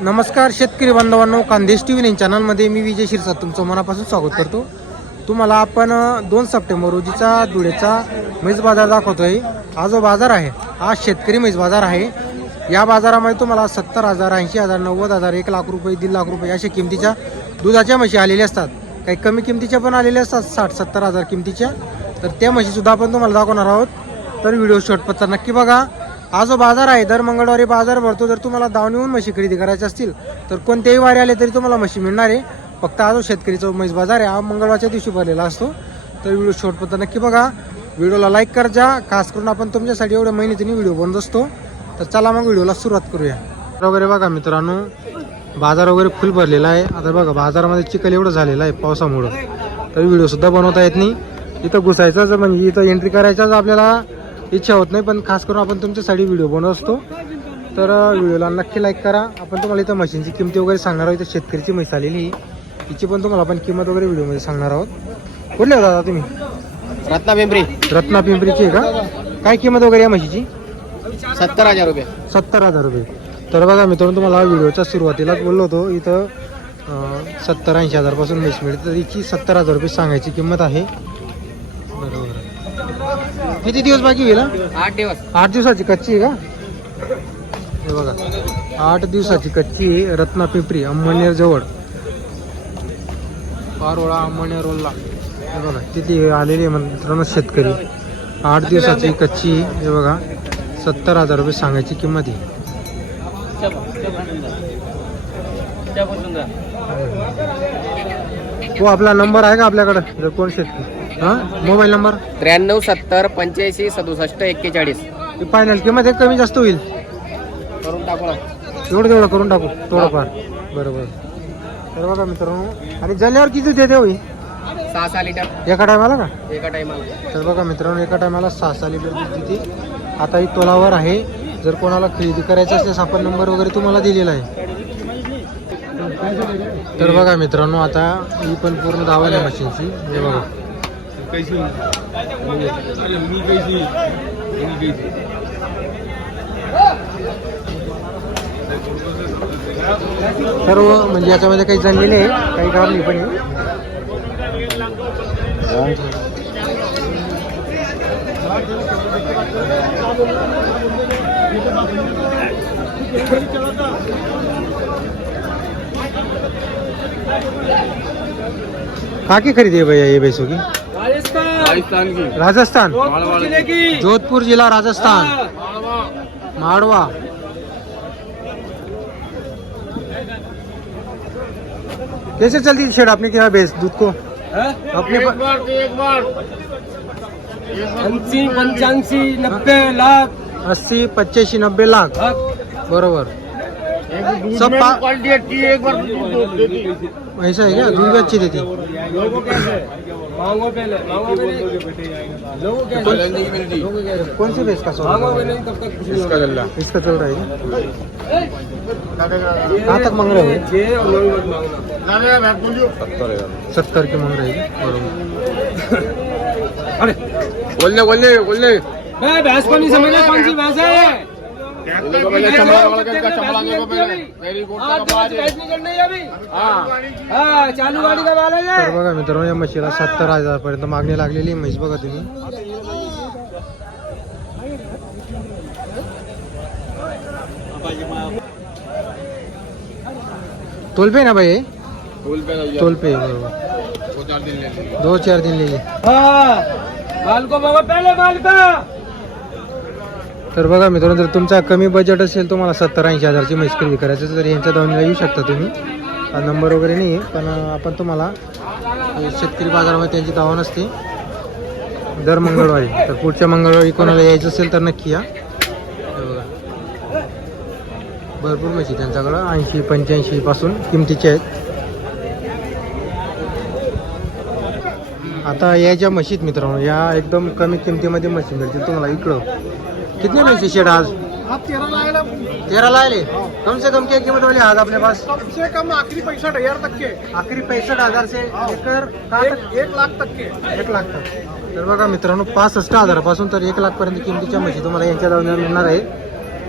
नमस्कार शेतकरी बांधवांनो खानदेश टी व्ही चॅनलमध्ये मी विजय शिरसाद. तुमचं मनापासून स्वागत करतो. तुम्हाला आपण दोन सप्टेंबर रोजीचा धुळेचा म्हैस बाजार दाखवतोय. हा जो बाजार आहे हा शेतकरी म्हैस बाजार आहे. या बाजारामध्ये तुम्हाला सत्तर हजार ऐंशी हजार नव्वद हजार एक लाख रुपये दीड लाख रुपये अशा किमतीच्या दुधाच्या म्हशी आलेल्या असतात. काही कमी किमतीच्या पण आलेल्या असतात साठ सत्तर हजार किमतीच्या. तर त्या म्हशीसुद्धा आपण तुम्हाला दाखवणार आहोत. तर व्हिडिओ शेवटपर्यंत नक्की बघा. हा जो बाजार आहे दर मंगळवारी बाजार भरतो. जर तुम्हाला दावणीहून म्हशी खरेदी करायची असतील तर कोणत्याही वारी आले तरी तुम्हाला म्हशी मिळणार आहे. फक्त हा जो शेतकरीचा म्हैस बाजार आहे हा मंगळवारच्या दिवशी भरलेला असतो. तर व्हिडिओ शॉर्टपर्यंत नक्की बघा. व्हिडिओला लाईक कर जा. खास करून आपण तुमच्यासाठी एवढ्या महिन्यातून व्हिडिओ बनत असतो. तर चला मग व्हिडिओला सुरुवात करूया. वगैरे बघा मित्रांनो. बाजार वगैरे फुल भरलेला आहे. आता बघा बाजारामध्ये चिखल एवढं झालेलं आहे पावसामुळं. तर व्हिडिओसुद्धा बनवता येत नाही. इथं घुसायचं जर म्हणजे इथं एंट्री करायचाच आपल्याला इच्छा होत नाही पण खास करून आपण तुमच्यासाठी व्हिडिओ बनवत असतो. तर व्हिडिओला नक्की लाईक करा. आपण तुम्हाला इथं मशीनची किंमती वगैरे सांगणार आहोत. इथं शेतकरीची म्हैस आलेली आहे. तिची पण तुम्हाला आपण किंमत वगैरे व्हिडिओमध्ये सांगणार आहोत. कुठले हो दादा तुम्ही? रत्ना पिंपरी. रत्ना पिंपरीची आहे का? काय किंमत वगैरे या म्हशीची? सत्तर हजार रुपये. सत्तर हजार रुपये. तर बघा मित्रांनो तुम्हाला व्हिडिओच्या सुरुवातीलाच बोललो होतो. इथं सत्तर ऐंशी हजारपासून म्हैस मिळते. तर हिची सत्तर हजार रुपये सांगायची किंमत आहे. किती दिवस बाकी होईल हा? आठ दिवस. आठ दिवसाची कच्ची आहे का? हे बघा आठ दिवसाची कच्ची आहे रत्ना पिंपरी अंमळनेर जवळ. पारोळा अंमळनेर रोडला हे बघा आलेली आहे मित्रांनो शेतकरी. आठ दिवसाची कच्ची आहे. हे बघा सत्तर हजार रुपये सांगायची किंमत आहे. हो आपला नंबर आहे का आपल्याकडं? जर कोण शेतकरी हां? Mobile number? त्र्याण्णव सत्तर पंच्याऐंशी सदुसष्ट एक्केचाळीस. फायनल किंमत एक कमी जास्त होईल. करून टाकू ना. एवढं तेवढं करून टाकू? थोडंफार. बरोबर. तर बघा मित्रांनो आणि जल्ल्यावर किती देते होई सहा सहा लिटर. एका टायमाला का? एका टायमाला तर बघा मित्रांनो एका टायमाला सहा सहा लिटर दूध देते. आता ही तोलावर आहे. जर कोणाला खरेदी करायचं असल्यास आपण नंबर वगैरे तुम्हाला दिलेला आहे. तर बघा मित्रांनो आता ही पण पूर्ण दावा आहे मशीनची हे बघा. सर्व म्हणजे याच्यामध्ये काही जणलेले आहे? काही गावली पण काकी खरीदे की खरीदी भैया ये भैंसों की राजस्थान। की। राजस्थान। ज़िले की। जोधपुर जिला राजस्थान। माड़वा कैसे चलती है शेड आपने क्या भैंस दूध को? अपने एक बार एक बार। पंच्याऐंशी नब्बे लाख। अस्सी पच्चीसी नब्बे लाख। बरोबर। सब क्वालिटी अच्छी है एक बार ऐसा है क्या? दूध भी अच्छी देती। लोगों कैसे? मांगो पहले मांगो पहले। लोगों कैसे लोगों कैसे कौन सी भैंस का मांगो पहले तब तक कुछ नहीं होगा। इसका चल रहा है। क्या कहाँ तक मांग रहे हो। छः और नौ मत मांगना। सत्तर की मांग रहे हैं अरे। बोलने बोलने बोलने मैं भैंस को नहीं समझा कौन सी भैंस है? चालू गाड़ी का वाला तर है बघा मित्रांनो या म्हशीला सत्तर हजारपर्यंत मागणी लागलेली आहे म्हैस बघा तुम्ही तोल पे ना भाई? ये? फूल पे लग तोल पे बरोबर। दो चार दिन ले लीजिए दो चार दिन लीजिए हाँ माल को बाबा पहले माल का। तर बघा मित्रांनो जर तुमचा कमी बजेट असेल तुम्हाला सत्तर ऐंशी हजारची म्हैस खरेदी करायची तर यांच्या दावणीला येऊ शकता तुम्ही. हा नंबर वगैरे नाही आहे पण आपण तुम्हाला शेतकरी बाजारामध्ये त्यांची धावण असते. दर मंगळवारी. तर पुढच्या मंगळवारी कोणाला यायचं असेल तर नक्की या. भरपूर म्हशी त्यांच्याकडं. ऐंशी पंच्याऐंशी पासून किमतीचे आहेत. आता या ज्या म्हशीत मित्रांनो या एकदम कमी किमतीमध्ये म्हशी मिळतील तुम्हाला इकडं. कितने पैसे शेड आज? आप तेरह लाए ले? कम से कम क्या कीमत वाले आज अपने पास? कम से कम आखिरी पैंसठ हजार तक के। आखरी पैंसठ हजार से लेकर कहाँ तक? एक, लाख तक के। एक लाख तक। तर बघा मित्रांनो पासष्ट हजारापासून तर एक लाख पर्यंत किमतीच्या म्हशी तुम्हाला यांच्या दावणीला मिळणार आहे.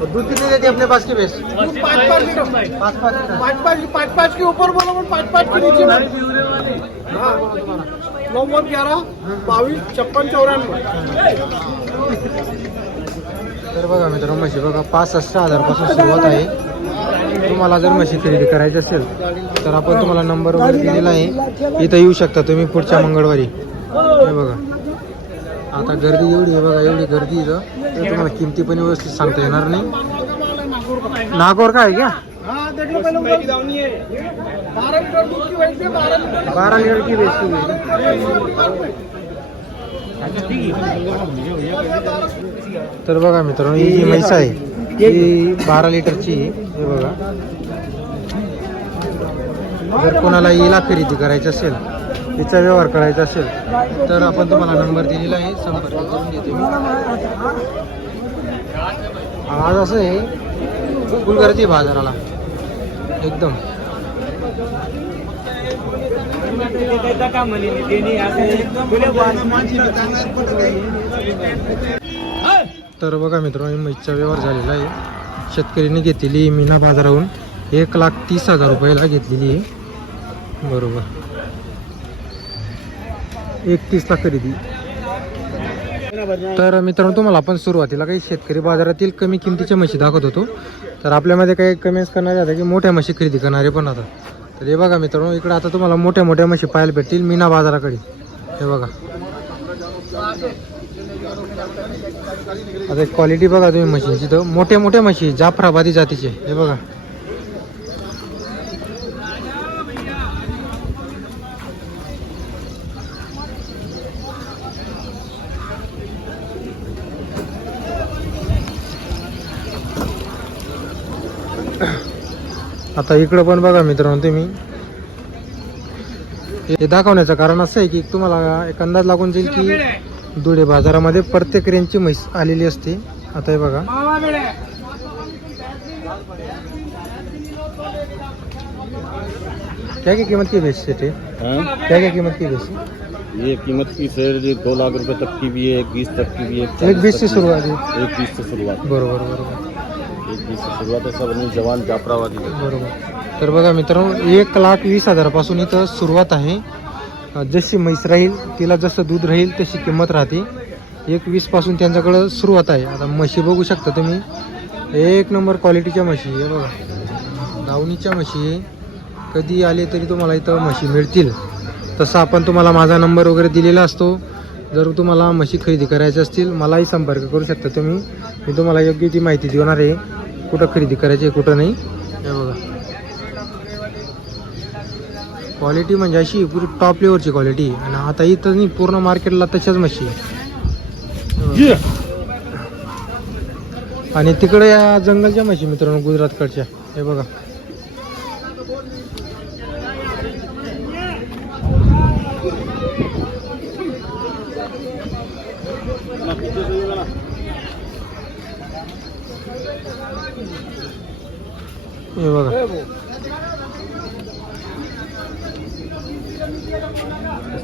तो दूध कितने देती अपने पास की दूध पाँच पाँच लीटर. पाँच पाँच लीटर. पाँच पाँच पाँच पाँच के ऊपर बोलो पण पाँच पाँच के नीचे ग्यारह बावीस छप्पन चौऱ्याण्णव. तर बघा मित्र म्हशी बघा पासष्ट हजारपासून सुरुवात आहे. तुम्हाला जर म्हशी खरेदी करायची असेल तर आपण तुम्हाला नंबर वगैरे दिलेला आहे. इथं येऊ शकता तुम्ही पुढच्या मंगळवारी. हे बघा. आता गर्दी एवढी आहे बघा एवढी गर्दी इथं. तर तुम्हाला किमती पण व्यवस्थित सांगता येणार नाही. नागोर काय आहे क्या बारा लिटर की बेचती तर बघा मित्रांनो ही जी म्हैस आहे ही बारा लिटरची हे बघा. जर कोणाला इला खरेदी करायची असेल तिचा व्यवहार करायचा असेल तर आपण तुम्हाला नंबर दिलेला आहे संपर्क करून देते मी. आज असं आहे फुल गर्दी आहे बाजाराला एकदम. तर बघा मित्रांनो म्हैसचा व्यवहार झालेला आहे. शेतकऱ्यांनी घेतलेली मीना बाजाराहून. एक लाख तीस हजार रुपयाला घेतलेली आहे. बरोबर. एकतीसला खरेदी. तर मित्रांनो तुम्हाला आपण सुरुवातीला काही शेतकरी बाजारातील कमी किमतीच्या म्हशी दाखवत होतो. तर आपल्यामध्ये काही कमेंट्स करणारे आता की मोठ्या म्हशी खरेदी करणारे पण आता. तर हे बघा मित्रांनो इकडे आता तुम्हाला मोठ्या मोठ्या म्हशी पाहायला भेटतील मीना बाजाराकडे. हे बघा. आता क्वालिटी बघा तुम्ही म्हशींची तर मोठ्या मोठ्या म्हशी जाफराबादी जातीचे. हे बघा. आता इकडं पण बघा मित्रांनो तुम्ही. हे दाखवण्याचं कारण असं आहे की तुम्हाला एक अंदाज लागून जाईल की धुळे बाजारामध्ये प्रत्येक रेंजची म्हैस आलेली असते. आता हे बघा. क्या क्या कीमत की बेचते थे हाँ? क्या क्या कीमत की बेचते ये कीमत की सर दो लाख रुपए तक की भी है एक बीस तक की भी है एक बीस से शुरुआत है। एक बीस से शुरुआत। बरोबर बरोबर. एक बीस से शुरुआत है सब अपनी जवान जाफराबादी। है बरोबर. तर बघा मित्रांनो एक लाख वीस हजारापासून इथं सुरुवात आहे. जशी म्हैस राहील तिला जसं दूध राहील तशी किंमत राहते. एक वीसपासून त्यांच्याकडं सुरुवात आहे. आता म्हशी बघू शकता तुम्ही. एक नंबर क्वालिटीच्या म्हशी आहे बघा. दावणीच्या म्हशी आहे. कधी आले तरी तुम्हाला इथं म्हशी मिळतील. तसं आपण तुम्हाला माझा नंबर वगैरे दिलेला असतो. जर तुम्हाला म्हशी खरेदी करायची असतील मलाही संपर्क करू शकता तुम्ही. मी तुम्हाला योग्य ती माहिती देणार आहे. कुठं खरेदी करायची आहे कुठं नाही. हे बघा. क्वालिटी म्हणजे अशी पुरी टॉप लेवलची क्वालिटी आणि आता इथं नाही पूर्ण मार्केटला तशाच बघा. आणि तिकडे या जंगलच्या म्हशी मित्रांनो गुजरातकडच्या हे बघा. हे बघा.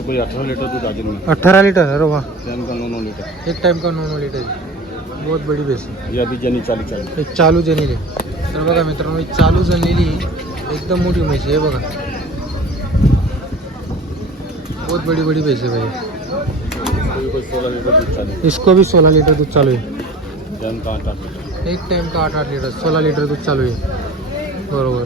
इसको कोई अठारह लीटर दूध आगे नहीं। अठारह लीटर अरे वाह। टाइम का नौ नौ लीटर। एक टाइम का नौ नौ लीटर बहुत बड़ी बेस है। ये अभी जनी चालीस चालीस एक चालू जनेली तर बघा मित्रांनो ही चालू जणलेली एकदम मोठी म्हैस आहे हे बघा। बहुत बड़ी बड़ी भैंस है भाई. इसको भी सोलह लीटर दूध चालीस इसको भी सोलह लीटर दूध चालू है टाइम का आठ आठ लीटर। एक टाइम का आठ आठ लीटर सोलह लीटर दूध चालू है बरोबर.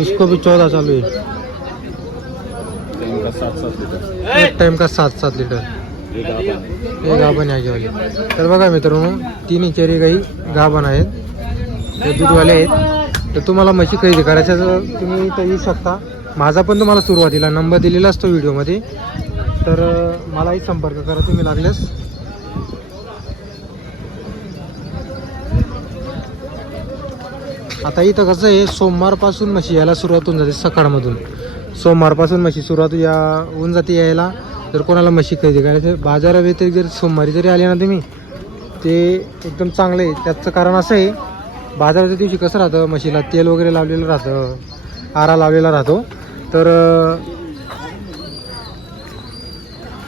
इसको भी चौदह चालू है टाइम का सात सात लीटर. एक टाइम का सात सात लीटर. है हे गाभण आहे वाले तर बघा मित्रांनो तिन्ही चेरी गाई गाभण आहेत. ते दूधवाले आहेत. तर तुम्हाला म्हशी खरेदी करायच्या तर तुम्ही इथं येऊ शकता. माझा पण तुम्हाला सुरुवातीला नंबर दिलेला असतो व्हिडिओमध्ये. तर अं, मलाही संपर्क करा तुम्ही लागल्यास. आता इथं कसं आहे सोमवारपासून म्हशी यायला सुरुवात होऊन जाते सकाळमधून. सोमवारपासून म्हशी सुरुवात या होऊन जाते यायला. जर कोणाला म्हशी खरेदी करायचं बाजारा व्यतिरिक्त जर सोमवारी जरी आले ना तुम्ही ते एकदम चांगलं आहे. त्याचं कारण असं आहे बाजाराच्या दिवशी कसं राहतं म्हशीला तेल वगैरे लावलेलं राहतं आरा लावलेला राहतो. तर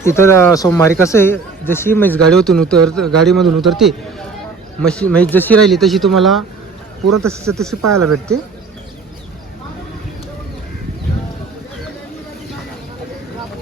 इतर सोमवारी कसं आहे जशी म्हैस गाडीवरून उतर गाडीमधून उतरते म्हशी म्हैस जशी राहिली तशी तुम्हाला पूर्ण तशीच्या तशी पाहायला भेटते.